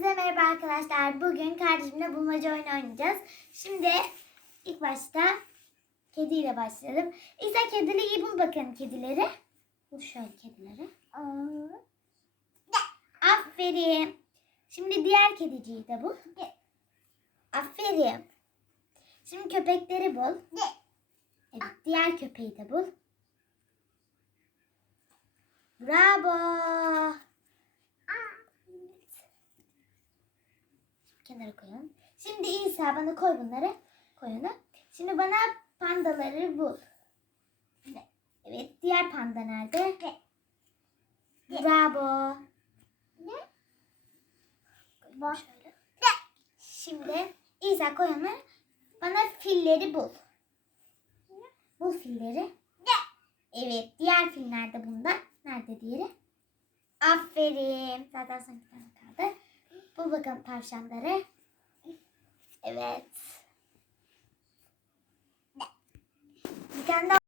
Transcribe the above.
Hepinize merhaba arkadaşlar. Bugün kardeşimle bulmaca oyunu oynayacağız. Şimdi ilk başta kediyle başlayalım. İsa kediliği bul bakalım kedileri. Bul şöyle kedileri. Aferin. Şimdi diğer kediciyi de bul. Aferin. Şimdi köpekleri bul. Evet, diğer köpeği de bul. Bravo. Kenara koyalım. Şimdi İsa bana koy bunları. Koy onu. Şimdi bana pandaları bul. Evet diğer panda nerede? Bravo. Koy şöyle. Şimdi İsa koy onu. Bana filleri bul. Bul filleri. Evet diğer fil nerede bunda? Nerede diğeri? Aferin. Zaten son bir tane kaldı. Bul bakalım tavşanları. Evet. Bir tane daha